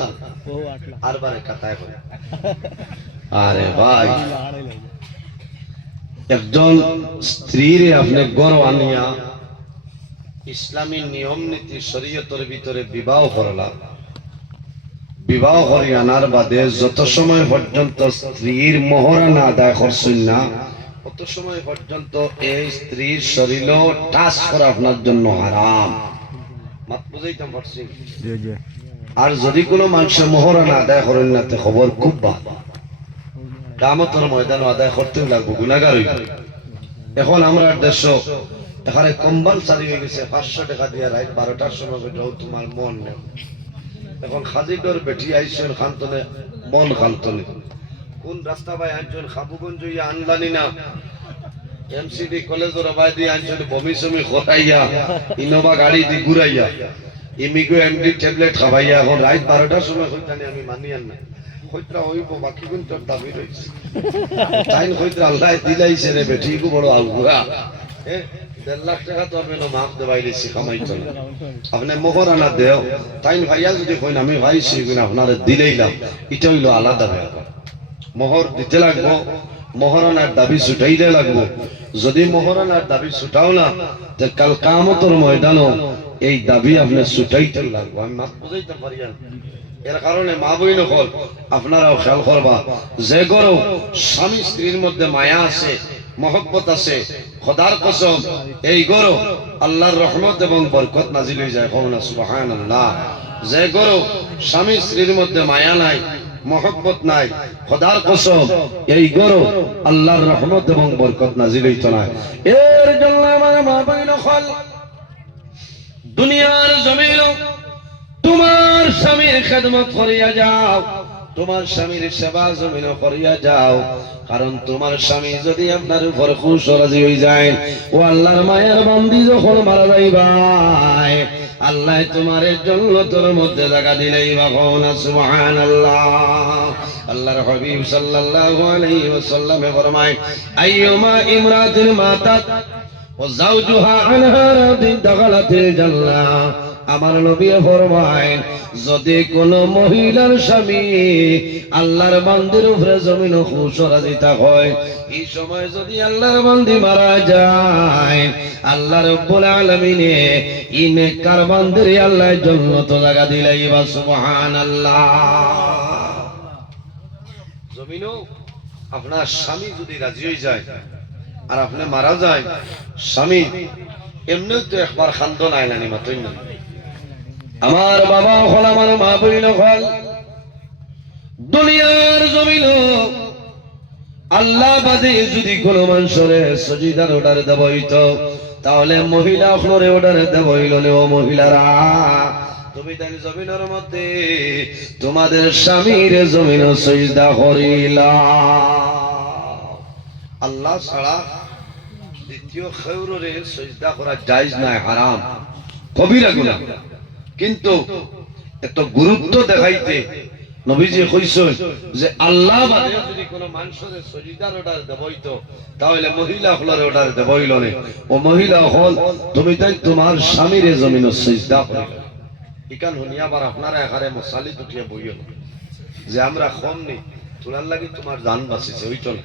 না আর বারে কাতায় করে আরে ভাই একজন স্ত্রীর আপনি গড় আনিয়া ইসলামী নিয়ম নীতি শরীয়তের ভিতরে বিবাহ করলা বিবাহ করি আনার বাদে যত সময় পর্যন্ত স্ত্রীর মোহরানা আদায় করছেন না তত সময় পর্যন্ত এই স্ত্রীর শরীর টাচ করা আপনার জন্য হারাম মাত বুঝাইতাম পারছি আর যদি কোনো মানুষের মোহরানা আদায় করেন না তে খবর খুব ভালো কামতের ময়দান আদায় করতে লাগবো গুনাহগার হইব এখন আমরা দেশ এখানে কম্পালসারি হয়ে গেছে 500 টাকা দিয়ে রাত 12টার সময় বেটাও তোমার মন নেই এখন খাজিডর বেটি আইসেন খান্তনে মন খান্তনে কোন রাস্তা ভাই আনছেন খাবুগঞ্জ ইয়া আনলানি না এমসিডি কলেজের বাই দিয়ে আনছেন বমি সমি খোরাইয়া ইনোভা গাড়ি দি ঘুরাইয়া ইমিগো এমডি ট্যাবলেট খাওয়াইয়া এখন রাত 12টার সময় কইতানি আমি মানিয়ান না কইতরা হইব বাকি কোন তোর দাবি রইছে তাইন কইতরা আল্লাহ দিলাইছে রে বেটি কো বড় আলগুয়া 1.5 লাখ টাকা তো আপনি মাফ দেবাইলেছি কামাইতো না আপনি মোহরানা দেও তাইন ভাইয়া যদি কইন আমি ভাইছি কিনা আপনারে দিলেইলাম এটা হইলো আলাদা ব্যাপার মোহর দিতে লাগবো মোহরানার দাবি ছুটাইতে লাগবো যদি মোহরানার দাবি ছুটাও না তে কাল কিয়ামতের ময়দানও এই দাবি আপনি ছুটাইতে লাগবো আমি মাফ বুঝাইতে পারি না এর কারণে মা বইন হল আপনারাও খেয়াল করবা যে গরো স্বামী স্ত্রীর মধ্যে মায়া আছে মহব্বত আছে খোদার কসম এই গরো আল্লাহর রহমত এবং বরকত নাজিল হয়ে যায় কওনা সুবহানাল্লাহ যে গরো স্বামী স্ত্রীর মধ্যে মায়া নাই মহব্বত নাই খোদার কসম এই গরো আল্লাহর রহমত এবং বরকত নাজিল হইতো না এর জন্য আমার মা বইন হল দুনিয়ার জমিন তোমার স্বামীর খেদমত করিয়া যাও তোমার স্বামীর সেবা জমিন করিয়া যাও কারণ তোমার স্বামী যদি আপনার উপর খুশ রাজি হয়ে যায় ও আল্লাহর মায়ের বান্দি যখন মারা যাইবাই আল্লাহ তোমার জান্নাতের মধ্যে জায়গা দিলেইবা কওনা সুবহানাল্লাহ আল্লাহর হাবিব সাল্লাল্লাহু আলাইহি ওয়াসাল্লাম ফরমায় আইয়ুমা ইমরাতিন মাতাত ওয়া যাওজুহা আনহা রাদি দাখালাতিল জান্নাহ আমার নবী ফরমায় যদি কোন মহিলার স্বামী আল্লাহর বান্দির উপরে জমিন খুশ রাজিতা হয় এই সময় যদি আল্লাহর বান্দি মারা যায় আল্লাহ রাব্বুল আলামিন এই নেককার বান্দির আল্লাহ জান্নাত জায়গা দিলাইবা সুবহানাল্লাহ জমিনও আপনার স্বামী যদি রাজি হয়ে যায় আর আপনি মারা যায় স্বামী এমনিও তো একবার খান্দন আইলানি মাতই না আমার বাবা হল আমার মা বইন হল দুনিয়ার জমিন আল্লাহ বাদে যদি কোন মানুষের সজিদার অর্ডার দেব হইতো তাহলে মহিলা ফ্লোরে অর্ডার দেব হইল ও মহিলারা তুমি তাই জমিনের মধ্যে তোমাদের স্বামীর জমিন সজদা করিলা আল্লাহ ছাড়া দ্বিতীয় খেউরে সজদা করা জায়েজ নাই হারাম কবিরা গুনাহ কিন্তু এত গুরুত্ব দেখাইতে নবীজি কইছেন যে আল্লাহ বাদে যদি কোন মানুষের সজদার অর্ডার দেব হইতো তাহলে মহিলা হলের অর্ডার দেব হইল না ও মহিলা হল তুমি তাই তোমার স্বামীর জমিন সজদা করিলা ইকান হুনিয়া বার আপনারা এখানে মশালি উঠিয়ে বইল যে আমরা কম নেই তোলার লাগি তোমার জান বাঁচিছে হইতো না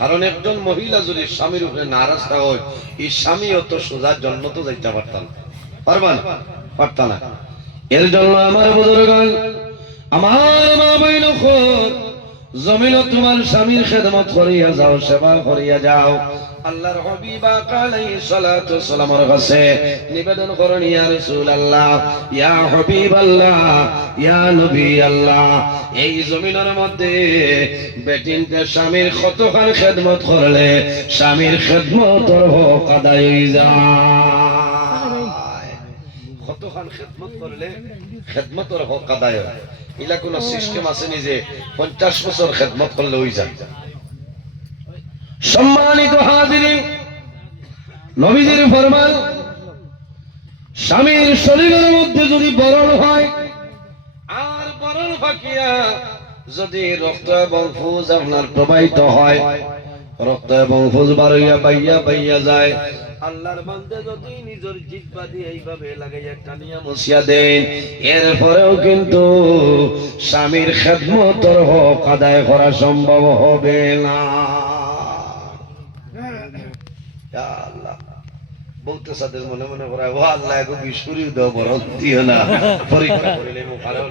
কারণ একজন মহিলা যদি স্বামীর উপরে নারাজ হয় এই স্বামী অত সোজা জন্ম তো যাইতে পারতাম পারবা না পারতা না এর জন্য আমার বুজুর্গগণ আমার মা বইন জমিন তোমার স্বামীর খেদমত করিয়া যাও সেবা করিয়া যাও আল্লাহর হাবিব আলাইহিস সালাতু ওয়াস সালামের কাছে নিবেদন করেন ইয়া রাসূলুল্লাহ ইয়া হাবিবাল্লাহ ইয়া নবী আল্লাহ এই জমিনের মধ্যে বেটিনতে স্বামীর কতখান খেদমত করলে স্বামীর খেদমতের হক আদায় হয়ে যায় কতখান খেদমত করলে খেদমতের হক আদায় হয় ইলা কোন সিস্টেম আছে নি যে 50 বছর খেদমত করলে হই যায় সম্মানিত হাজিরিন নবীজির ফরমান স্বামীর শরীরের মধ্যে যদি বরণ হয় আর বরণ ফাকিয়া যদি রক্ত এবং ফুজ আপনার প্রবাহিত হয় রক্ত এবং ফুজ বাড়িয়া বাইয়া বাইয়া যায় আল্লাহর বান্দা যদি নিজের জিহ্বা দিয়ে এইভাবে লাগাইয়া টানিয়া মুছিয়া দেন, এরপরেও কিন্তু স্বামীর খেদমতের হক আদায় করা সম্ভব হবে না। ইয়া আল্লাহ, বলতে সাদের মনে মনে করায় ও আল্লাহ এগো বিশুরি দাও বড় দিও না, পরীক্ষা করিলে মো কারণ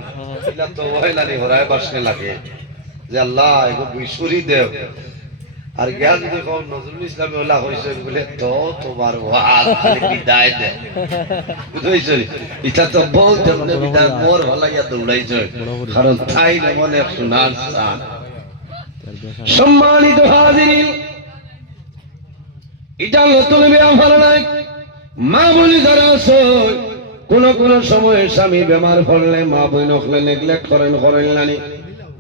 ইলা তো ওয়াইলানি হরায় বাসনে লাগে যে আল্লাহ এগো বিশুরি দেও। আর গিয়া যদি কোন নজরুল ইসলাম ওলা হইছে বলে তো তোমার ওয়াজ খালি বিদায় দে, বুঝাইছো? এটা তো বলতে মানে বিদায় মোর হলাইয়া দৌড়াইছো, কারণ তাই মনে শোনার চান। সম্মানিত হাজিরিন, এটা নতুন ব্যাপার নাই। মা বলি যারা আছে, কোন কোন সময় স্বামী বেমার পড়লে মা বই নখলে নেগলেক্ট করেন নানি,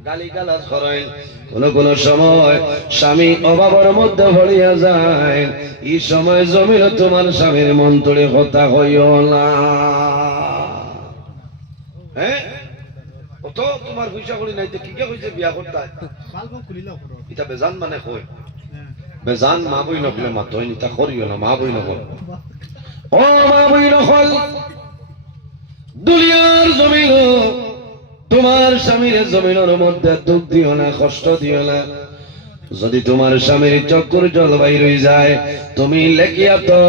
গালি গালাজ করেন। কোন কোন সময় স্বামী অভাবের মধ্যে ভরিয়া যায়, এই সময় জমিন তোমার স্বামীর মন তোড়ে কথা হইও না। হ্যাঁ, কত তোমার পয়সা করি নাই তো কি কে কইছে বিয়া করতে, এটা বেজান মানে কই বেজান মা বই নকলে মা তৈনি তা করিও না, মা বই নকল। ও মা বই নকল, দুনিয়ার জমিন তোমার স্বামীর জমিনের মধ্যে দুঃখ দিও না, কষ্ট দিও না। যদি তোমার স্বামীর চক্কর জল বাইর হয়ে যায়, তুমি লেখিয়া তো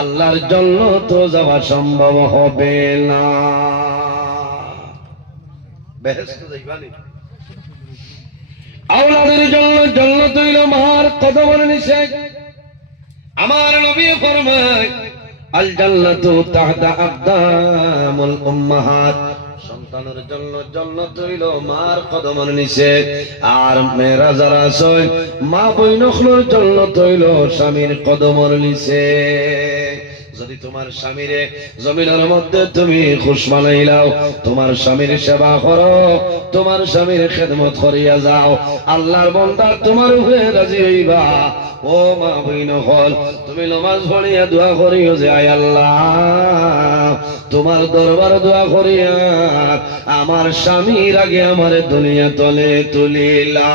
আল্লাহর জন্য তো যাওয়া সম্ভব হবে না। বেহেশতে যাইবানি, আওলাদের জন্য জান্নাত হইল মার কদমের নিচে। আমার নবী ফরমায় আল জান্নাতু তাহতা আকদামুল উম্মাহাত, সন্তানের জন্য জান্নাত হইল মার কদমের নিচে। আর মেয়েরা যারা আছে মা বইনখলের জান্নাত হইল স্বামীর কদমের নিচে। যদি তোমার স্বামীরে জমিনের মধ্যে তুমি খুশ বানাইলাও, তোমার স্বামীর সেবা করো, তোমার স্বামীর খেদমত করিয়া যাও, আল্লাহর বান্দা তোমার উপরে রাজি হইবা। ও মা বইন হল, তুমি নামাজ পড়িয়া দোয়া করিও যে আয় আল্লাহ তোমার দরবার দোয়া করিয়া আমার স্বামীর আগে আমার দুনিয়া তলে তুলিলাম।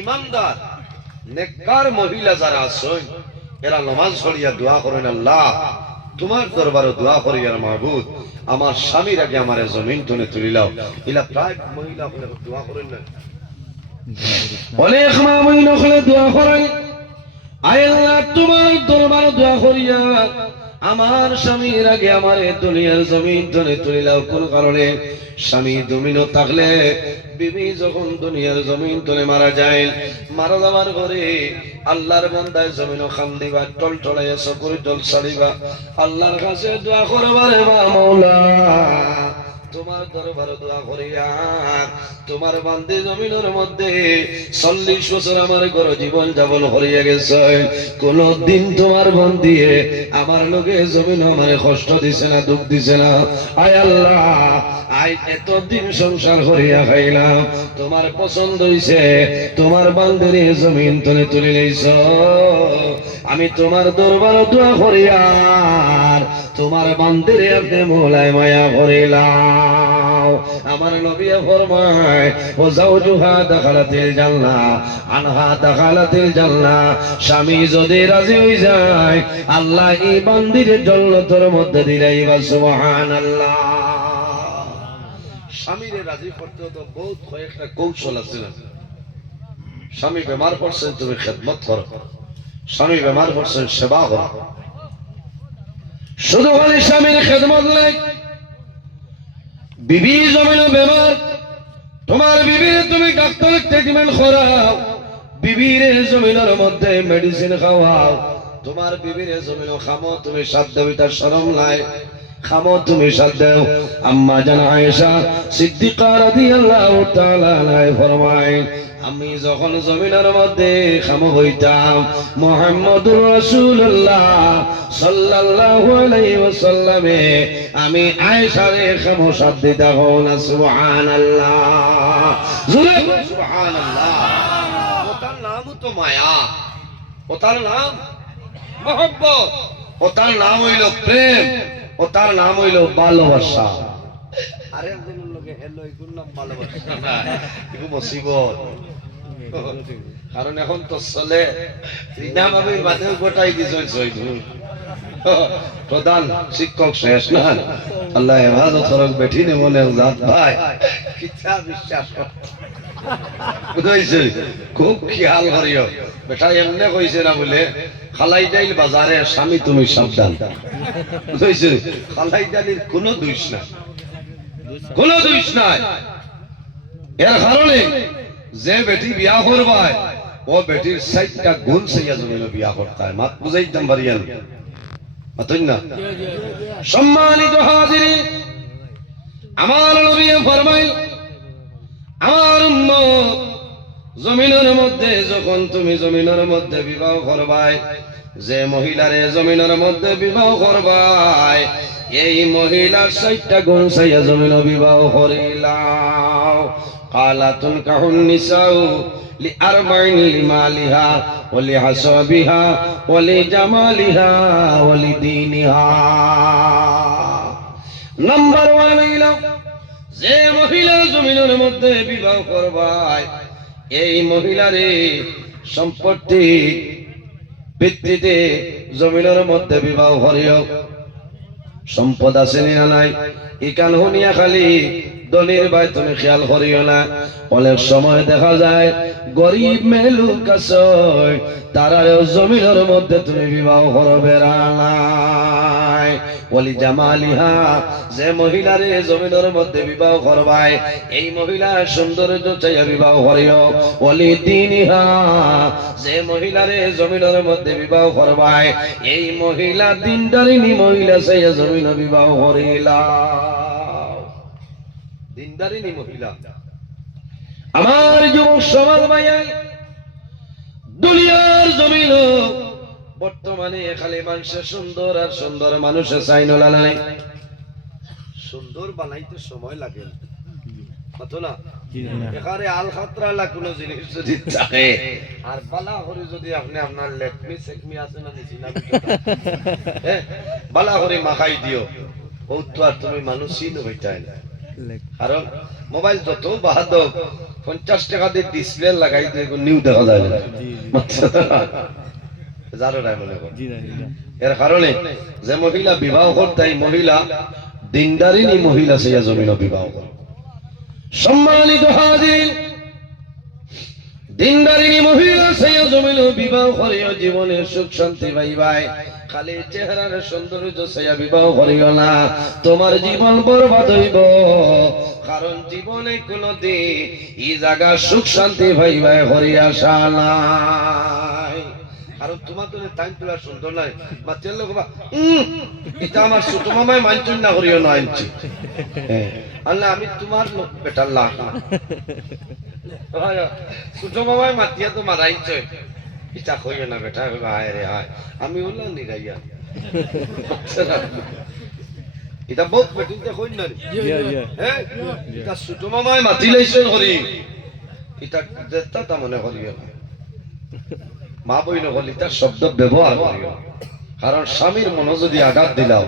ইমানদার নেককার মহিলা যারা আছেন, এরা নামাজ পড়িয়া দোয়া করেন, আল্লাহ তোমার দরবারে দোয়া করি আর মাহবুব আমার স্বামীর আগে আমার জমিন তলে তুলিলাও। এলা প্রায় মহিলা বলে দোয়া করেন না, অনেক মা বইন হলে দোয়া করেন, আয় আল্লাহ তোমার দরবারে দোয়া করিয়া আমার স্বামীর আগে আমার দুনিয়ার জমিন তলে তুলিলাও। কোন কারণে? স্বামী জমিনও থাকলে বিবি যখন দুনিয়ার জমিন তলে মারা যায়, মারা যাবার পরে আল্লাহর বান্দায় জমিনও খান দিবা, টল টলাইয়া চকুরি টল ছাড়িবা, আল্লাহর কাছে দোয়া করবারে বা মৌলা তোমার দরবারে দোয়া করিয়া তোমার বান্দে জমিনের মধ্যে 40 বছর আমার ঘর জীবন যাপন করিয়া গেছে, কোন দিন তোমার বন্দিয়ে আমার লোকে জমিন আমার কষ্ট দিছে না, দুঃখ দিছে না। আয় আল্লাহ আই এতদিন সংসার করিয়া খাইলাম, তোমার পছন্দ হইছে, তোমার বান্দিরে জমিন তলে তুলে লইছ, আমি তোমার দরবারে দোয়া করিয়া তোমার বান্দিরে আপনি মৌলায় মায়া করিলাম। আমার নবী ফরমায় ও যাওজুহা দাখালাতিল জান্নাহ আনহা দাখালাতিল জান্নাহ, স্বামী যদি রাজি হই যায় আল্লাহ এই বান্দিরে জান্নাতের মধ্যে দিলাইবা। সুবহানাল্লাহ। স্বামীরে রাজি করতে তো বহুত কয়েকটা কৌশল আছে না। স্বামী বেমার পড়ছেন তুমি খেদমত করো, স্বামী বেমার পড়ছেন সেবা করো। শুধু খালি স্বামীর খেদমত নাই, বিবি জমিন বেমার, তোমার বিবির তুমি ডাক্তারের ট্রিটমেন্ট করাও, বিবির জমিনের মধ্যে মেডিসিন খাওয়াও, তোমার বিবির জমিন খামো, তুমি সাথ দেও, এটা শরম নাই, খামো তুমি সাথ দেও। আম্মা জান আয়েশা সিদ্দিকা রাদিয়াল্লাহু তাআলা আনহা ফরমায়, আমি যখন জমিনের মধ্যে খামো হইতাম, মুহাম্মদুর রাসূলুল্লাহ সাল্লাল্লাহু আলাইহি ওয়াসাল্লামে আমি আয়েশারে খামো সাথ দিতাম। সুবহানাল্লাহ, জোরে সুবহানাল্লাহ। ওটার নাম তো মায়া, ওটার নাম মহব্বত, ওটার নাম হইল প্রেম, ওটার নাম হইল ভালোবাসা। আরে একজনের লোকে হেলো এগুলোর নাম ভালোবাসা না, এগুলো মুসিবত। কারণ এখন তো চলে রিনা বাবির বাদেও গোটাই দিয়েছে প্রধান শিক্ষক শেষ না আল্লাহ হেফাজত করক বেঠি নে মনে জাত ভাই কিচ্ছা বিশ্বাস কর বুঝাইছে খুব খেয়াল করিও বেটা এমনে কইছে না বলে খালাই ডাইল বাজারে স্বামী তুমি সাবধান বুঝাইছে খালাই ডাইলের কোনো দোষ নাই কোনো দোষ নাই এর কারণে যে বেটি বিয়া করবায় ও বেটির 60টা গুণ সাইয়া জমিল বিয়া করতে হয় মাত বুঝাইতাম পারিয়ান মাতই না সম্মানিত হাজিরিন আমার নবী ফরমাইল আমার উম্মত জমিনের মধ্যে যখন তুমি জমিনের মধ্যে বিবাহ করবাই যে মহিলারে জমিনের মধ্যে বিবাহ করবাই এই মহিলার 60টা গুণ সাইয়া জমিন বিবাহ করিলাও কালাতুন কাহুন নিসাউ লিআরবাইন লিমালিহা ওয়া লিহাসাবিহা ওয়া লিজামালিহা ওয়া লিদীনিহা নাম্বার 1 হইল যে মহিলা জমিনের মধ্যে বিবাহ করবাই এই মহিলারে সম্পত্তি ভিত্তিতে জমিনের মধ্যে বিবাহ করিও সম্পদ আছে না নাই ইকান হুনিয়া খালি দলির ভাই তুমি খেয়াল করিও না অনেক সময় দেখা যায় গরিব মেলুক আছে তারাও জমিনের মধ্যে তুমি বিবাহ করবে নাই ওলি জামালিহা যে মহিলারে জমিনের মধ্যে বিবাহ করবাই এই মহিলা সৌন্দর্য চাইয়া বিবাহ করিও ওলি দীনিহা যে মহিলারে জমিনের মধ্যে বিবাহ করবাই এই মহিলা দিনদারিনী মহিলা চাইয়া জমিন বিবাহ করিলা দিনদারিনী মহিলা আমার যুবক সমাজ ভাইয়াই দুনিয়ার জমিন বর্তমানে খালি মানুষের সুন্দর আর সুন্দর মানুষের চাইনলা নাই সুন্দর বানাইতে সময় লাগে কত না এখানে আল খাতরা লা কোনো জিনিস যদি থাকে আর বালা করে যদি আপনি আপনার লেকমি সেকমি আছে না নিছি না হ্যাঁ বালা করে মাখাই দিও বহুত তো আর তুমি মানুষই হইতাই না কারণ মোবাইল যত বাহাদুর 50 টাকা দিয়ে ডিসপ্লে লাগাই দিয়ে নিউ দেখা যায় না জানো না মনে কর এর কারণে যে মহিলা বিবাহ করতে মহিলা দিনদারিনী মহিলা সেই জমিন বিবাহ করে সম্মানিত হাজির দিনদারিনী মহিলা সেই জমিন বিবাহ করে জীবনের সুখ শান্তি পাইবাই খালি চেহারার সৌন্দর্য সাইয়া বিবাহ করিও না তোমার জীবন বরবাদ হইব কারণ জীবনে কোনদিন এই জায়গা সুখ শান্তি পাইবাই হরিয়া আশা নাই কারণ তোমার তো টাইম তোলা সুন্দর নাই মাতের লোক এটা আমার ছোট মামায় মানছুন না করিও না আনছি আল্লাহ আমি তোমার লোক বেটার লাখ ছোট মামায় মাতিয়া তো মারাইছে এটা কইও না বেটা হায় রে হায় আমি হলাম নিরাইয়া এটা বহুত বেটিনতে কই না হ্যাঁ এটা ছোট মামায় মাতি লাইছে করি এটা যেটা তা মনে করিও মা বই নকল এটা শব্দ ব্যবহার করিও কারণ স্বামীর মনে যদি আঘাত দিলাও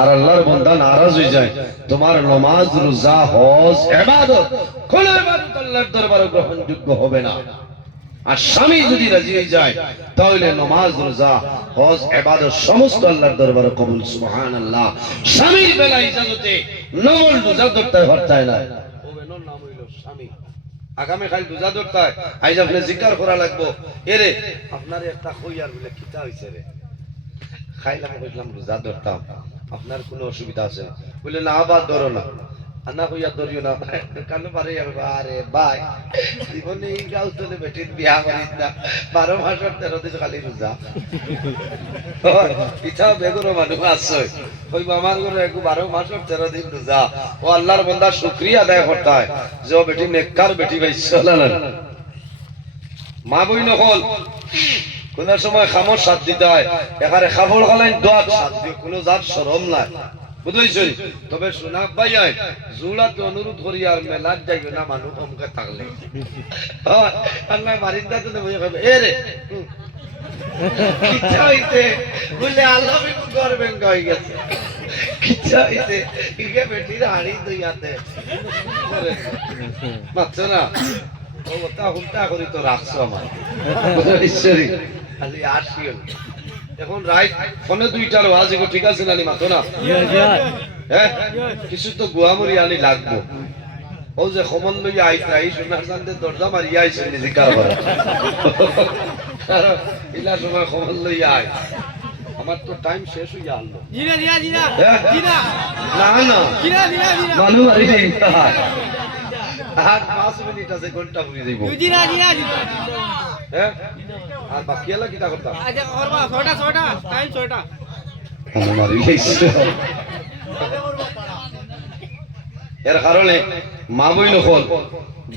আর আল্লাহর বান্দা নারাজ হয়ে যায় তোমার নামাজ রোজা হজ ইবাদত কোন ইবাদত আল্লাহর দরবারে গ্রহণযোগ্য হবে না আর স্বামী যদি রাজি হয়ে যায় তাহলে নামাজ রোজা হজ ইবাদত সমস্ত আল্লাহর দরবারে কবুল সুবহানাল্লাহ স্বামীর বেলা ইজাজতে নমল রোজা ধরতে হরতায় না ওবে নাম হইল স্বামী আগামী কাল রোজা ধরতে আইজ আপনি জিকির করা লাগবো এরে আপনার একটা কইয়ার বলে কিতা হইছে রে খাইলাম কইলাম রোজা ধরতাম আপনার কোনো অসুবিধা আছে বলে না আবার ধরো না আনা কইয়া ধরিও না কানো পারে আরে ভাই জীবনে এই গাঁও তোলে বেটির বিয়া করিস না 12 মাস 13 দিন খালি রোজা পিঠা বেগুনো মানুষ আছে কইব আমার ঘরে 12 মাস 13 দিন রোজা ও আল্লাহর বান্দা শুকরিয়া আদায় করতে হয় যে ও বেটি নেককার বেটি পাইছে না মা বই নকল কোন সময় খামর সাথ দিতে হয় এখানে খাবর গলায় দোয়া সাথ দিও কোনো জাত শরম নাই বুঝাইছো তবে শোনা ভাই জুড়াতে অনুরোধ করি আর মেলার যাইবে না মানুষ কমকে থাকলে আল্লাহ মারিন্দা তো বই খাবে এ রে কিচ্ছা হইতে বলে আল্লাহ বিকু করবেন কই গেছে কিচ্ছা হইতে ইকে বেটির হাড়ি দইয়াতে মাত্র না ও ওটা হুলটা করি তো রাখছো আমার ঈশ্বরী খালি আসি এখন রাইট ফোনে 2টার ওয়াজ এগো ঠিক আছে নানি মাতো না হ্যাঁ কিছু তো গুয়ামুরি আনি লাগবো ও যে খবর লইয়া আইতা এই সোনার চান্দের দরজা মারিয়া আইছে নিজে কারবার ইলা সময় খবর লইয়া আই আমার তো টাইম শেষ হইয়া আনলো না না মানু আরে আর 5 মিনিট আছে ঘন্টা হয়ে যাইব হ্যাঁ আর বাকি এলা কিটা করতা আচ্ছা করবা 6টা টাইম 6টা আমার ইলাইছে এর কারণে মা বইন হল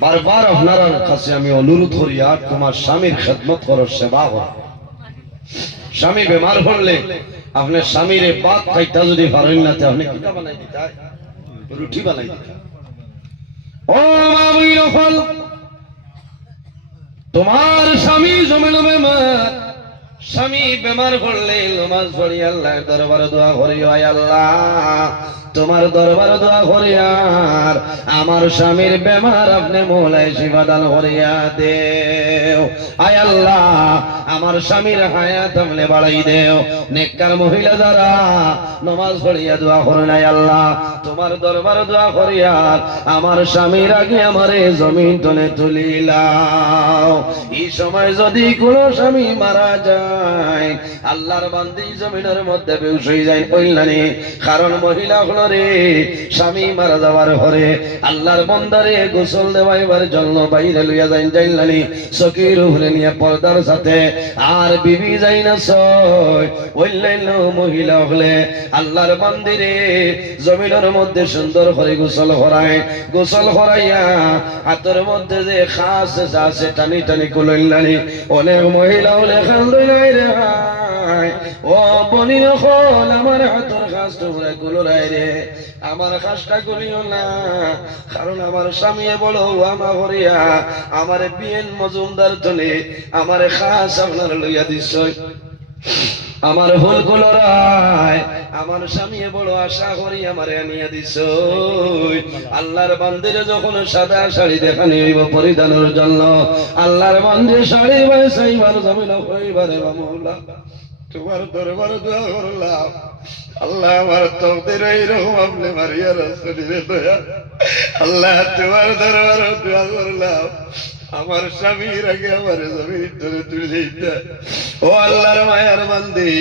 বারবার আপনার কাছে আমি অনুরোধ করি আর তোমার স্বামীর খেদমত করো সেবা করো স্বামী বেমার পড়লে আপনার স্বামীর ভাত খাইতা যদি পারেন না তে আপনি কিটা বানাই দিতা রুটি বানাই দিতা ও মা বইন হল তোমার স্বামী জমিন বেমার স্বামী বেমার পড়লে নামাজ পড়ি আল্লাহর দরবারে দোয়া করি আয় আল্লাহ তোমার দরবারে দোয়া করি আর আমার স্বামীর বেমার আপনি মওলাই শিফা দান করিয়া দেও আয় আল্লাহ আমার স্বামীর হায়াত আপনি বাড়াই দেও নেককার মহিলা যারা নামাজ পড়িয়া দোয়া করেন আয় আল্লাহ তোমার দরবারে দোয়া করি আর আমার স্বামীর আগে আমারে জমিন তলে তুলিলাও এই সময় যদি কোনো স্বামী মারা যায় আল্লাহর বান্দি জমিনের মধ্যে বেহুশ হয়ে যায় কইলানি কারণ মহিলা হলো রে স্বামী মারা যাওয়ার পরে আল্লাহর বান্দারে গোসল দেওয়াইবার জন্য বাইরে লইয়া যাই যাইলানি চকির উপরে নিয়ে পর্দার সাথে আর বিবি যাই না ছয় ওইলাইল মহিলা হলে আল্লাহর বান্দিরে জমিনের মধ্যে সুন্দর করে গোসল করাইয়া হাতের মধ্যে যে খাস আছে টানি টানি কুলাইলানি অনেক মহিলা হলে খান লইলাই রে ও বনি হল আমার হাতের খাস তোমরা কুলাই রে আমার খাসটা করিও না কারণ আমার স্বামী বড় আমা করিয়া আমার বিএন মজুমদার তলে আমার খাস আপনার লইয়া দিস আমার ভুল গুলোরায় আমার স্বামী বড় আশা করি আমার আনিয়া দিস আল্লাহর বান্দিরে যখন সাদা শাড়ি দেখানি হইব পরিধানের জন্য আল্লাহর বান্দির শাড়ি বাইসাইবার জমিন হইবারে মামলা তোমার দরবারে দোয়া করলাম আল্লাহ আমার তকদির এইরকম আপনি মারিয়া রাসূলের দয়া আল্লাহ তোমার দরবারে দোয়া করলাম আমার স্বামীর আগে আমার জমিন ধরে তুলে দিতে ও আল্লাহর মায়ার বান্দি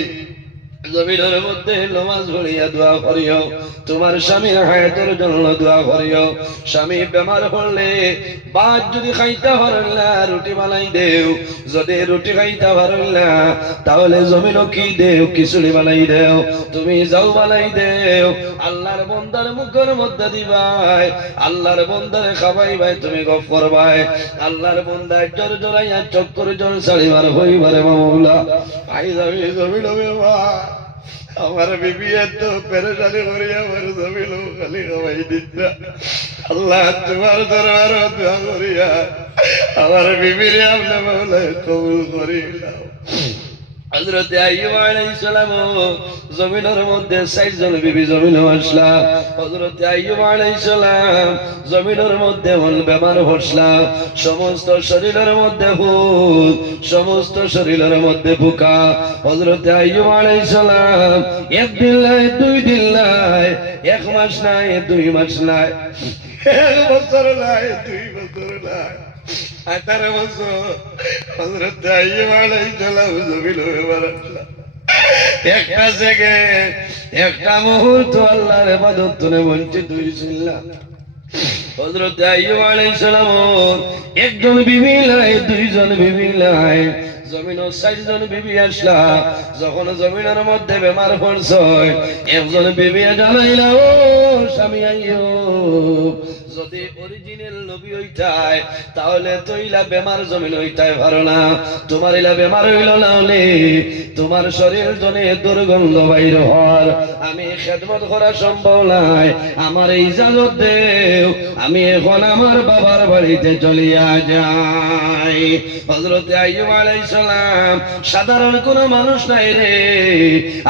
জমিনের মধ্যে নামাজ পড়িয়া দোয়া করিও তোমার স্বামীর হায়াতের জন্য দোয়া করিও স্বামী বেমার পড়লে ভাত যদি খাইতে পারেন না রুটি বানাই দেও যদি রুটি খাইতে পারেন না তাহলে জমিনও কি দেও খিচুড়ি বানাই দেও তুমি যাও বানাই দেও আল্লাহর বান্দার মুখের মধ্যে দিবাই আল্লাহর বান্দারে খাবাই ভাই তুমি গপ করবাই আল্লাহর বান্দায় জোর জোরাইয়া চক্কর জোর ছাড়িবার হইবারে মাওলা আই যাবি জমিন বেমা আমার বিবি এত পেরেশানি করিয়া আমার জমিন খালি খাওয়াই দিচ্ছা আল্লাহ তোমার দরবার দোয়া করিয়া আমার বিবির আপনি মাওলায় কবুল করিলাম হযরত আইয়ুব আলাইহিস সালাম জমিনের মধ্যে ৬০ জন বিবি জমিনে আসলা হযরত আইয়ুব আলাইহিস সালাম জমিনের মধ্যে বেমার হসলা সমস্ত শরীরের মধ্যে হুদ সমস্ত শরীরের মধ্যে পোকা হযরত আইয়ুব আলাইহিস সালাম একদিন নাই 2 দিন নাই 1 মাস নাই 2 মাস নাই 1 বছর নাই 2 বছর নাই 18 বছর হযরত আইয়ুব আলাইহিস সালাম জমিনে বেমার আসলা একটা সেকেন্ড একটা মুহূর্ত আল্লাহর ইবাদত থেকে বঞ্চিত হইছিল না হযরত আইয়ুব আলাইহিস সালাম একজন বিবি নাই 2 জন বিবি নাই জমিনও ৬০ জন বিবি আসলা যখন জমিনের মধ্যে বেমার পড়ছে একজন বিবি জানাইলা ও স্বামী আইয়ুব যদি অরিজিনাল নবী হইতাই তাহলে তো ইলা বেমার জমিন হইতাই পারো না তোমার ইলা বেমার হইল না হলে তোমার শরীর জনে দুর্গন্ধ বাইর হর আমি খেদমত করা সম্ভব নাই আমার ইজাজত দেও আমি এখন আমার বাবার বাড়িতে চলিয়া যাই হযরত আইয়ুব আলাইহিস সালাম সাধারণ কোন মানুষ নাই রে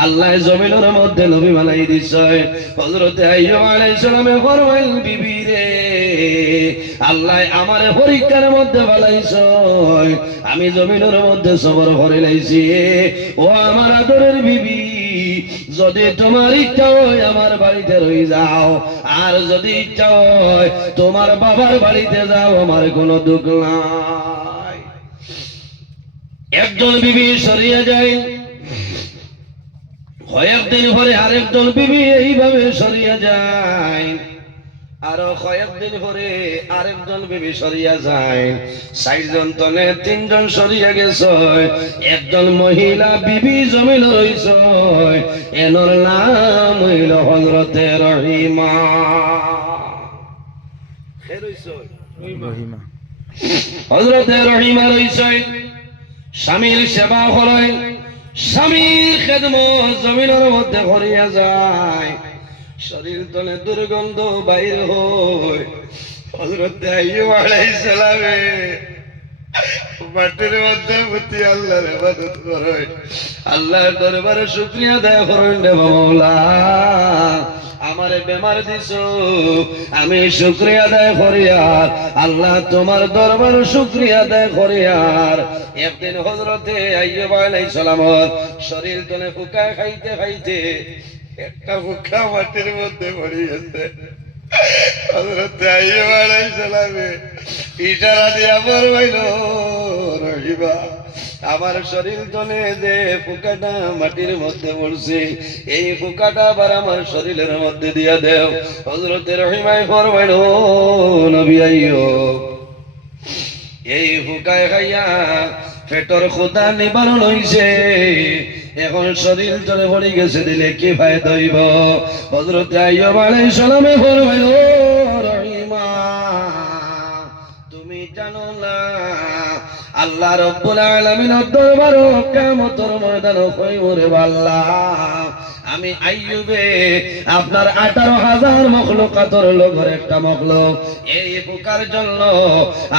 আল্লাহ জমিনের মধ্যে নবী বানাই দিছে হযরত আইয়ুব আলাইহিস সালামে ফরমাইল বিবি বিবি রে, আল্লাহ আমারে পরীক্ষার মধ্যে ফেলাইছ, আমি জমিনের মধ্যে সবর করে লাইছি। ও আমার আদরের বিবি, যদি তোমার ইচ্ছা হয় আমার বাড়িতে রয়ে যাও, আর যদি ইচ্ছা হয় তোমার বাবার বাড়িতে যাও, আমার কোনো দুঃখ নাই। একজন বিবি সরিয়ে যায়, কয়েকদিন পরে আরেকজন বিবি এইভাবে সরিয়ে যায়, আরো কয়েকদিন পরে আরেকজন বিবি সরিয়া যায়, 4 জন তলে 3 জন সরিয়া গেছে, একজন মহিলা বিবি জমিন রইছ, এনর নাম হইল হযরতে রহিমা। হযরতে রহিমা রইছ, স্বামীর সেবা করে, স্বামীর খেদমত জমিনের মধ্যে করিয়া যায়, শরীর তলে দুর্গন্ধ বাইর হয়। হযরত আইয়ুব আলাইহিস সালামে মাটির মধ্যে মুতি আল্লাহর ইবাদত করে, আল্লাহর দরবারে শুকরিয়া আদায় করেন, রে মাওলা আমারে বেমার দিছো, আমি শুকরিয়া আদায় করি, আর আল্লাহ তোমার দরবারে শুকরিয়া আদায় করি। আর একদিন হযরতে আইয়ুব আলাইহিস সালামের শরীর তলে ফুকা খাইতে খাইতে একটা ফুকা মাটির মধ্যে পড়ে গেছে। হযরতে আইয়ুব আলাইহিস সালামে ইশারা দিয়া বলল, রহিমা আমার শরীর তলে যে ফুকাটা মাটির মধ্যে পড়ছে, এই ফুকাটা আবার আমার শরীরের মধ্যে দিয়া দেও। হযরতে রহিমায় ফরমাইল, নবী আইয়ুব এই ফুকায় খাইয়া পেটর ক্ষুধা নিবারণ হইছে, এখন শরীর তলে পড়ে গেছে, দিলে কি ফায়দা হইব? হযরতে আইয়ুব আলাইহিস সালামে ফরমাইল, রহিমা তুমি জানো না আল্লাহ রাব্বুল আলামিনের দরবারে কিয়ামতের ময়দানে কইবরে, আল্লাহ আমি আইয়ুবে আপনার 18,000 মখলুকাতের লোকের একটা মখলুক, এই পোকার জন্য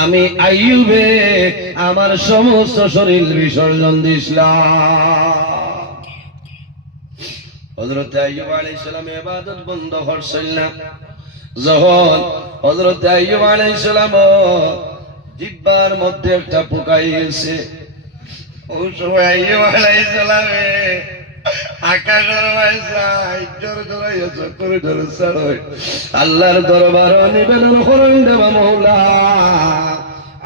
আমি আইয়ুবে আমার সমস্ত শরীর বিসর্জন দিছিলাম। হযরত আইয়ুব আলাইহিস সালাম ইবাদত বন্ধ করছেন না। যখন হযরত আইয়ুব আলাইহিস সালাম জিহ্বার মধ্যে একটা পোকা গেছে, ওই সময় আইয়ুব আলাইহিস সালামে আকাশের ভাইসাই জোর জোরাইয়া চক্করে ধরে ছাড়ই, আল্লাহর দরবারে নিবেদন করেন, দেবা মাওলা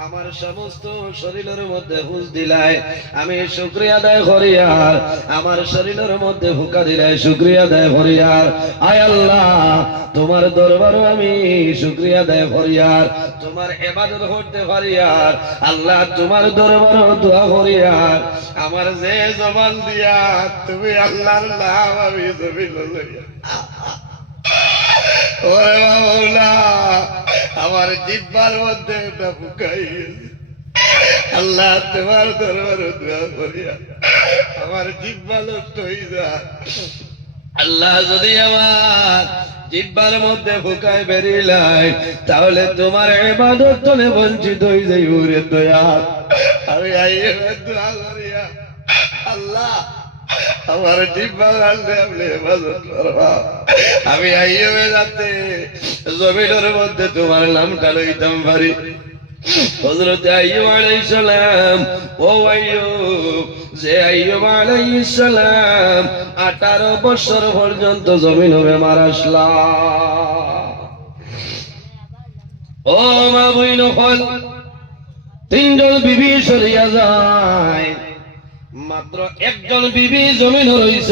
আমার সমস্ত শরীরের মধ্যে হুঁশ দিলাই, আমি শুকরিয়া আদায় করি, আর আমার শরীরের মধ্যে হুকা দিলাই শুকরিয়া আদায় করি। আর আয় আল্লাহ তোমার দরবারে আমি শুকরিয়া আদায় করি, আর তোমার ইবাদত করতে পারি, আর আল্লাহ তোমার দরবারে দোয়া করি, আর আমার যে জবান দিয়া তুমি আল্লাহর নাম আমি জমিন লইয়া, ওরে মাওলা আমার জিহ্বার মধ্যে একটা ফুকাই গেছে, আল্লাহ তোমার দরবারে দোয়া করি, আমার জিহ্বা নষ্ট হয়ে যায়। আল্লাহ যদি আমার জিহ্বার মধ্যে ফুকায় বেরিলাই, তাহলে তোমার ইবাদত তলে বঞ্চিত হয়ে যাই। ওরে দয়াল আমি আইয়ুবের দোয়া করি, আল্লাহ আমার জিহ্বা রাখলে আপনি ইবাদত করবা, আমি আইয়ুবে যাতে জমিনের মধ্যে তোমার নামটা লইতাম পারি। হযরত আইয়ুব আলাইহিস সালাম, ও আইয়ুব যে আইয়ুব আলাইহিস সালাম 18 বছর পর্যন্ত জমিনে বেমার আসলা। ও মা বইন হল 3 জন বিবি সরিয়া যায়, মাত্র একজন বিবি জমিন রইছ,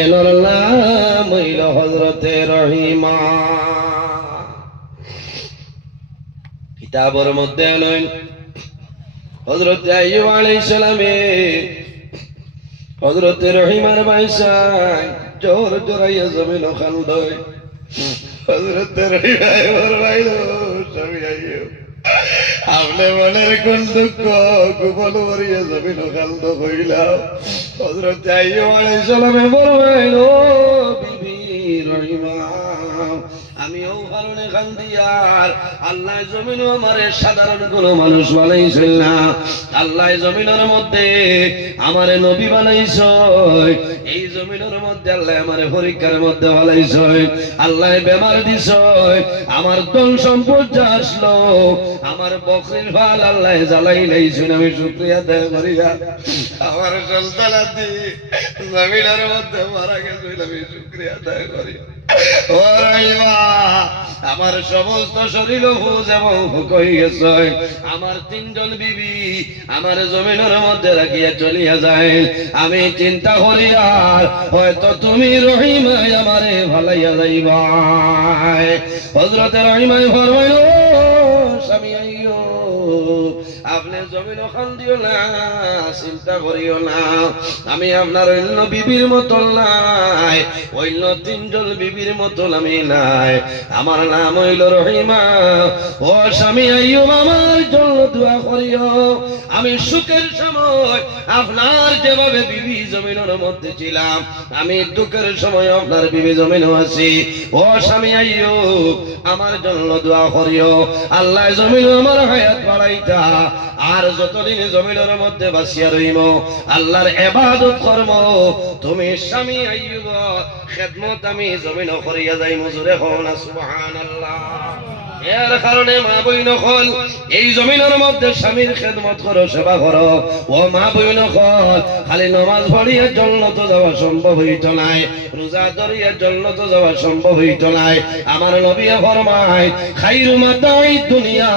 এনার নাম হইল হযরতে রহিমা। কিতাবের মধ্যে নয় হযরতে আইয়ুব আলাইহিস সালামে হযরতে রহিমার বাইসায় জোর জোরাইয়া জমিন খান্দয়। হযরতে রহিমা ফরমাইল, স্বামী আইয়ুব আপনি মনের কোন দুঃখ গোপন করিয়া জমিন খান্দ হইলাম। হযরতে আইয়ুব আলাইহিস সালামে ফরমাইল, বিবি রহিমা আমি ও কারণে কান্দি, আর আল্লাহ জমিনও আমারে সাধারণ কোন মানুষ বানাইছেন না, আল্লাহ জমিনের মধ্যে আমারে নবী বানাইছ, এই জমিনের মধ্যে মধ্যে আল্লাহ আমার পরীক্ষার মধ্যে ফলাইছে, আল্লাহ বেমার দিছ, আমার ধন সম্পদ যা আসলো, আমার বকরির ফাল আল্লাহ জ্বালাই লাইছেন, আমি শুকরিয়া আদায় করিয়া আমার সন্তানাদি জমিনের মধ্যে মারা গেছে, আমি শুকরিয়া আদায় করি। ও রহিমা, আমার সমস্ত শরীর হুজ এবং হুক হয়ে গেছে, আমার তিনজন বিবি আমার জমিনের মধ্যে রাখিয়া চলিয়া যায়, আমি চিন্তা করি আর হয়তো তুমি রহিমায় আমারে ভালাইয়া যাইবা। হযরতে রহিমায় ফরমাইল, স্বামী আইয়ো, আপনি জমিন ওখান দিও না, চিন্তা করিও না, আমি আপনার অন্য বিবির মতন নাই, অন্য তিনজন বিবির মতন আমি নাই, আমার নাম হইল রহিমা। ও স্বামী আইয়ো, আমার জন্য দোয়া করিও, আমি সুখের সময় আপনার যেভাবে বিবি জমিনের মধ্যে ছিলাম, আমি দুঃখের সময় আপনার বিবি জমিনও আছি। ও স্বামী আইয়ো, আমার জন্য দোয়া করিও, আল্লাহ জমিন আমার হায়াত বাড়াইতা, আর যতদিন জমিনের মধ্যে বাসিয়া রইম আল্লাহর ইবাদত কর্ম, তুমি স্বামী আইয়ুব খেদমত আমি জমিন করিয়া যাই, মুজুরে হও না সুবহানাল্লাহ। এর কারণে মা বইন হল এই জমিনের মধ্যে স্বামীর খেদমত করো, সেবা করো। ও মা বইন হল খালি নামাজ পড়িয়ে জান্নাত যাওয়া সম্ভব হইতো নাই, রোজা ধরিয়ে জান্নাত যাওয়া সম্ভব হইতো নাই। আমার নবী ফরমায়, খায়রু মাতাই দুনিয়া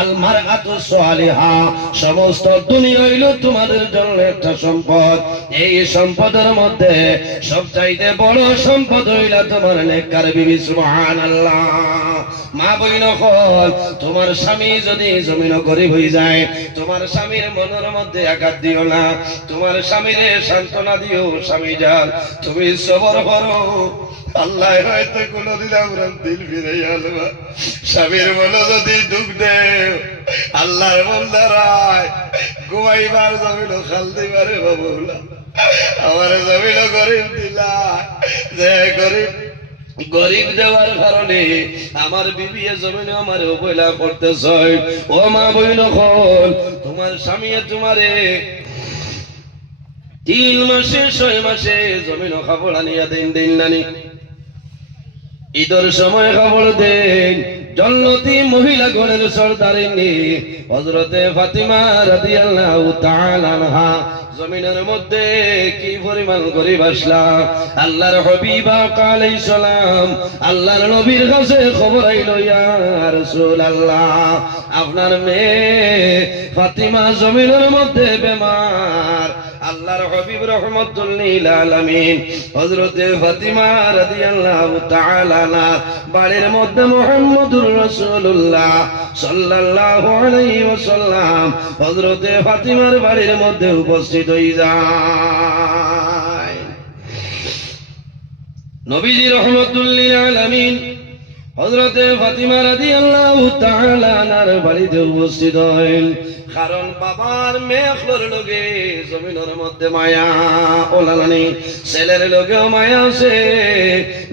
আল মারআতু সালিহা, সমস্ত দুনিয়া হইল তোমাদের জন্য একটা সম্পদ, এই সম্পদের মধ্যে সবচাইতে বড় সম্পদ হইল তোমার নেককার বিবি। সুবহানাল্লাহ। মা বইন হল, তোমার স্বামী যদি জমিন গরিব হয়ে যায়, তোমার স্বামীর মনের মধ্যে আঘাত দিও না, তোমার স্বামীরে সান্ত্বনা দিও, স্বামী যান তুমি সবর করো, আল্লাহ হয়তো কোনদিন আমরা দিল ফিরে আলবা। স্বামীর মনে যদি দুঃখ দেও, আল্লাহর বন্দারায় ঘুমাইবার জমিন খাল দিবারে বাবুলা, আমার জমিন গরিব দিলা, যে গরিব দেওয়ার কারণে আমার বিবি জমিনে আমার অবহেলা করতেছ। ও মা বইন হল, তোমার স্বামী তোমারে 3 মাসে 6 মাসে জমিন খাবার আনিয়া দেন নানি, ঈদের সময় খবর দেন। জন্নতি মহিলা গণের সর্দারিনী হযরতে ফাতিমা রাদিয়াল্লাহু তাআলা আনহা জমিনের মধ্যে কি পরিমাণ গরিব আসলা, আল্লাহর হাবিব আলাইহিস সালাম আল্লাহর নবীর কাছে খবর আইলো, ইয়া রাসূলুল্লাহ আপনার মেয়ে ফাতিমা জমিনের মধ্যে বেমার। আল্লাহর হাবিব রাহমাতুল লিল আলামিন হযরতে ফাতিমা রাদিয়াল্লাহু তাআলা আনহা বাড়ির মধ্যে মুহাম্মদুর রাসূলুল্লাহ সাল্লাল্লাহু আলাইহি ওয়াসাল্লাম হযরতে ফাতিমার বাড়ির মধ্যে উপস্থিত হয়ে যায়। নবীজি রাহমাতুল লিল আলামিন হযরতে ফাতিমা রাদিয়াল্লাহু তাআলা আনহার বাড়িতে উপস্থিত হন, কারণ বাবার মেয়ের লগে জমিনের মধ্যে মায়া ওলালানি, ছেলের লগেও মায়া আছে,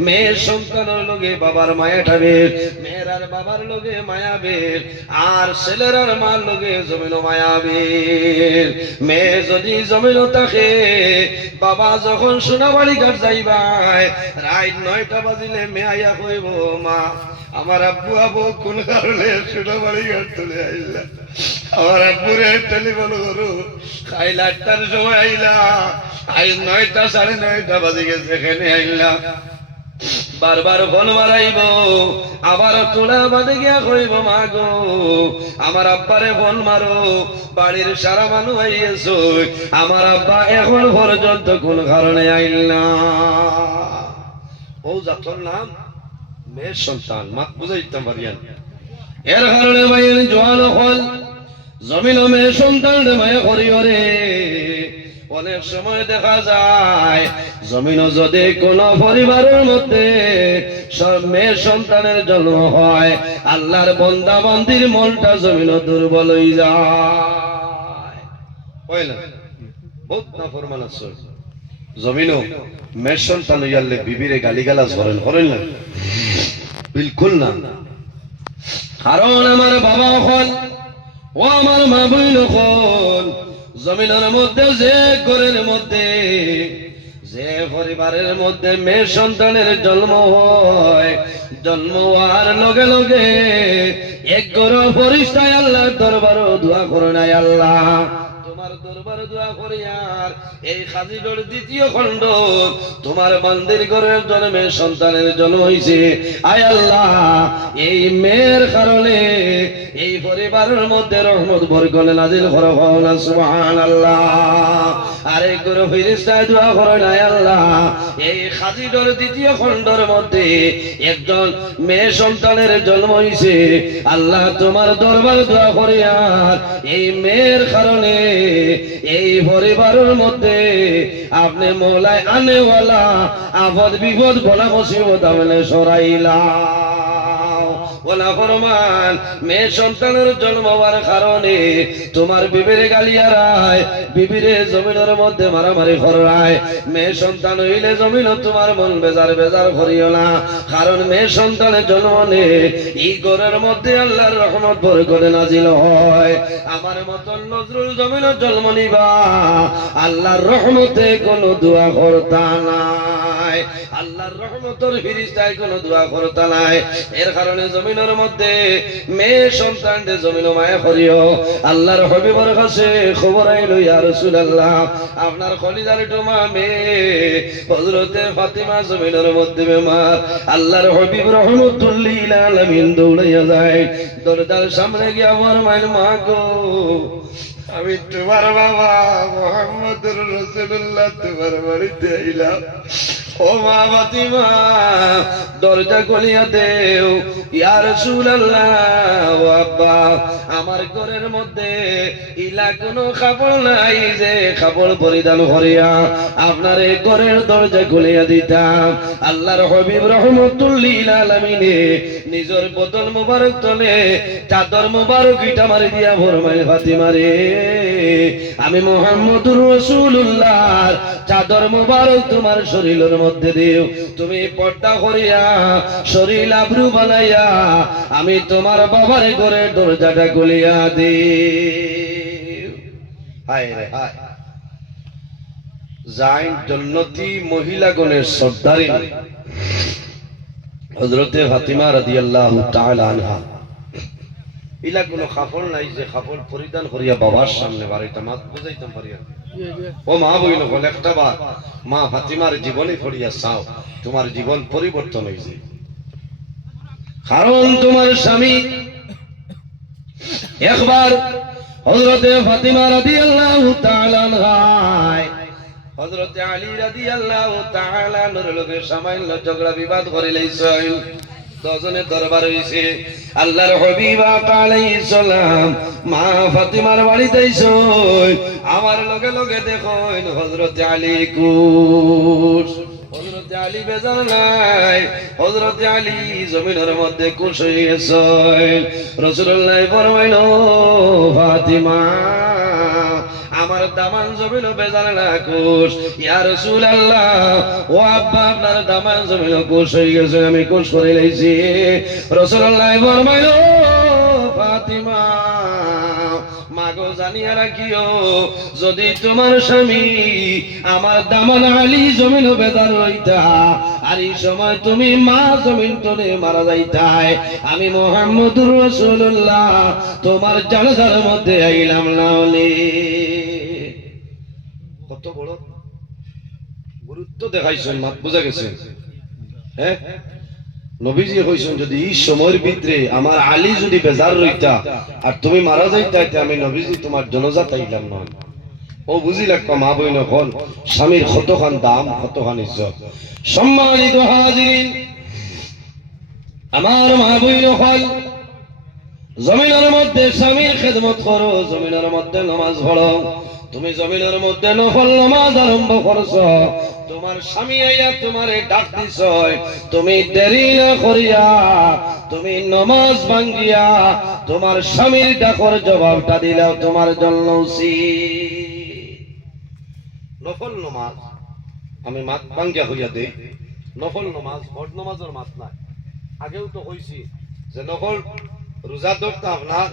মেয়ের সন্তানের লগে বাবার মায়াটা বের, মেয়ের আর বাবার লগে মায়া বের, আর ছেলের আর মার লগে জমিনও মায়া বের। মেয়ে যদি জমিনও থাকে, বাবা যখন সোনাবাড়ি ঘাট যাইবাই রাত 9টা বাজিলে মেয়ে আইয়া কইব, মা আমার আব্বু আবু কোন কারণে সোনাবাড়ি ঘাট চলে আইলা, আমার আব্বুরে টেলিফোন করু, খাইল 8টার সময় আইলা, আই 9টা 9:30 বাজে গেছে, এখানে আইলা। বারবার ফোন মারাইব, আবার তোলা বাদে গিয়া কইব, মা গো আমার আব্বারে ফোন মারো, বাড়ির সারা মানুষ আইয়েছ, আমার আব্বা এখন পর্যন্ত কোন কারণে আইল না। ও জাতর নাম মেয়ের সন্তান, মা বুঝাইতাম পারিয়ান। এর কারণে মায়ের জোয়ান হল জমিন মেয়ের সন্তান মায়া করিও রে। অনেক সময় দেখা যায় জমিন যদি কোন পরিবারের মধ্যে সব মেয়ের সন্তানের জন্ম হয়, আল্লাহর বান্দা বান্দির মনটা জমিন দুর্বল হয়ে যায়। বহুত নাফরমান আছে জমিনও মেয়ের সন্তান হইয়ালে বিবিরে গালিগালাজ করেন, করেন না? বিলকুল না। কারণ আমার বাবা হল, ও আমার মা বইন হল, জমিনের মধ্যে যে ঘরের মধ্যে যে পরিবারের মধ্যে মেয়ে সন্তানের জন্ম হয়, জন্ম হওয়ার লগে লগে এক গরো ফরিস্তায় আল্লাহর দরবারও দোয়া করে নাই, আল্লাহ তোমার দরবারে দোয়া করি আর এই খাজিডোর দ্বিতীয় খণ্ড তোমার বান্দির ঘরের জন্মে সন্তানের জন্ম হইছে, আয় আল্লাহ এই মেয়ের কারণে এই পরিবারের মধ্যে রহমত বরকত নাজিল করো না, সুবহানাল্লাহ। আরেক গরো ফেরেশতায় দোয়া করে নাই, আল্লাহ এই খাজিডোর দ্বিতীয় খণ্ডের মধ্যে একজন মেয়ে সন্তানের জন্ম হইছে, আল্লাহ তোমার দরবার দোয়া করি আর এই মেয়ের কারণে এই পরিবারের মধ্যে আপনি মৌলায় আনেওয়ালা আপদ বিপদ বলা মুসিবত আপনি সরাইলা ওলা ফরমান। মেয়ে সন্তানের জন্ম হওয়ার কারণে তোমার বিবির গালিয়ারায়, বিবিরে জমিনের মধ্যে মারামারি করায়, মেয়ে সন্তান হইলে জমিন তোমার মন বেজার বেজার করিও না, কারণ মেয়ে সন্তানের জন্ম নে এই ঘরের মধ্যে আল্লাহর রহমত বরকত নাজিল হয়। আমার মতন নজরুল জমিনের জন্ম নিবা আল্লাহর রহমতে কোনো দোয়া করতা নাই, আল্লাহর রহমতের ফিরিস্তায় কোনো দোয়া করতা নাই। এর কারণে জমিনের মধ্যে মেয়ে সন্তানদের জমিন মায়া করিও। আল্লাহর হবিবর কাছে খবর আইলো, ইয়া রাসূলুল্লাহ আপনার খলিজার টোমা মেয়ে হযরতে ফাতিমা জমিনের মধ্যে বেমার। আল্লাহর হবিব রহমতুল লিল আলামিন দৌড়াইয়া যায়, দরজার সামনে গিয়া ফরমাইল, মা গো আমি তোমার বাবা মুহাম্মদুর রাসূলুল্লাহ তোমার বাড়িতে আইলাম, ও মা ফাতিমা দরজা খুলিয়া দেও। ইয়া রাসূলুল্লাহ ও আব্বা আমার ঘরের মধ্যে ইলা কোনো কাপড় নাই যে কাপড় পরিধান করিয়া আপনার এই ঘরের দরজা খুলিয়া দিতাম। আল্লাহর হাবিব রাহমাতুল লিল আলামিনে নিজের বদন মুবারক তলে চাদর মুবারক ইটা মারি দিয়া ফরমায়, ফাতিমা রে আমি মুহাম্মদুর রাসূলুল্লাহর চাদর মুবারক তোমার শরীরের মধ্যে দিও, তুমি পর্দা করিয়া শরীর আবরু বানাইয়া আমি তোমার বাবার ঘরে দরজাটা খুলিয়া দিও। হায় রে হায়, জাইন জন্নতি মহিলাগণের সর্দারিনী হযরতে ফাতিমা রাদিয়াল্লাহু তাআলা আনহা, ইলা কোনো কাপড় নাই যে কাপড় পরিধান করিয়া বাবার সামনে বাড়িটা মাত বুঝাইতাম পারিয়া। ও মা বইন বল একটা বার মা ফাতিমার জীবনে পড়িয়া চাও, তোমার জীবন পরিবর্তন হয়েছে, কারণ তোমার স্বামী একবার হযরতে ফাতিমা রাদিয়াল্লাহু তাআলা আনহা হযরতে আলী রাদিয়াল্লাহু তাআলা আনহুর লগে সামান্য ঝগড়া বিবাদ করে লইছেন, দজনে দরবার হইছে। আল্লাহর হাবিব আলাইহিস সালাম মা ফাতিমার বাড়িতে আইছেন, আমার লগে লগে দেখেন হযরতে আলী কুশ, হযরতে আলী বেজার নাই, হযরতে আলী জমিনের মধ্যে কুশ হয়ে গেছেন। রাসূলুল্লাহ ফরমাইল, ফাতিমা আমার দামান জমিন বেজার না কুশ। ইয়া রাসূলুল্লাহ ও আব্বা আপনার দামান জমিন কুশ হয়ে গেছে, আমি কুশ করে লইছি। রাসূলুল্লাহ ফরমাইল, ফাতিমা মাগো জানিয়া রাখিও, যদি তোমার স্বামী আমার দামান আলী জমিন বেজার রইতা আর এই সময় তুমি মা জমিন তলে মারা যাইতাই, আমি মুহাম্মদুর রাসূলুল্লাহ তোমার জানাজার মধ্যে আইলাম না হলে। কত বড় গুরুত্ব দেখাইছেন, মাত বুঝা গেছে। হ্যাঁ নবীজি কইছেন, যদি এই সময়ের ভিতরে আমার আলী যদি বেজার রইতা আর তুমি মারা যাইতা, আমি নবীজি তোমার জনজাত আইলাম না। ও বুঝি লাগতো মা বইন হল স্বামীর কতখান দাম, কতখান ইজ্জত। সম্মানিত হাজিরিন, আমার মা বইন হল জমিনের মধ্যে স্বামীর খেদমত করো, জমিনের মধ্যে নামাজ পড়ো। তুমি জমিনের মধ্যে নফল নামাজ আরম্ভ করছো, তোমার স্বামী আইয়া তোমারে ডাক দিছ, তুমি দেরি না করিয়া তুমি নামাজ ভাঙ্গিয়া তোমার স্বামীর ডাকর জবাবটা দিলাও তোমার জন্য উচিত। নফল নামাজ আমি মাত ভাঙ্গিয়া হইয়া দেই, নফল নামাজ ফরজ নামাজের মাত নাই। আগেও তো কইছি যে নফল রোজা ধরতে আপনার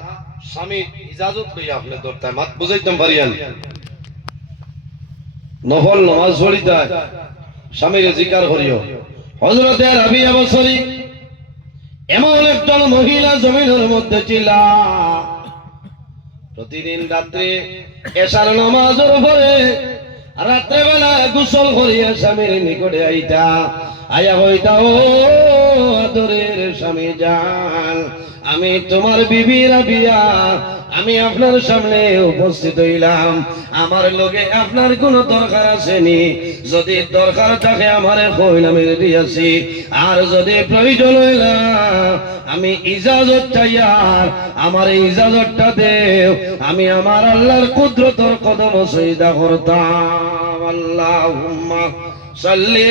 স্বামী ইজাজত লইয়া আপনি ধরতে, মাত বুঝাইতাম পারিয়ান। নফল নামাজ পড়িতা স্বামীর জিকার করিও হযরতে রাবিয়া বসরি এমন একজন মহিলা জমিনের মধ্যে ছিল প্রতিদিন রাত্রে এশার নামাজের পরে রাত্রে বেলা গোসল করিয়া স্বামীর নিকটে আইতা আয়া হইতা ও আদরের স্বামী জান আমি তোমার বিবি রাবিয়া আমি আপনার সামনে উপস্থিত হইলাম আমার লগে আপনার কোনো দরকার আসেনি যদি দরকার থাকে আমারে কইল আমি রেডি আছি আর যদি প্রয়োজন হইলা আমি ইজাজত চাই আর আমার ইজাজতটা দেও আমি আমার আল্লাহর কুদরতের কদম সজদা করতাম আল্লাহুম্মা সাল্লি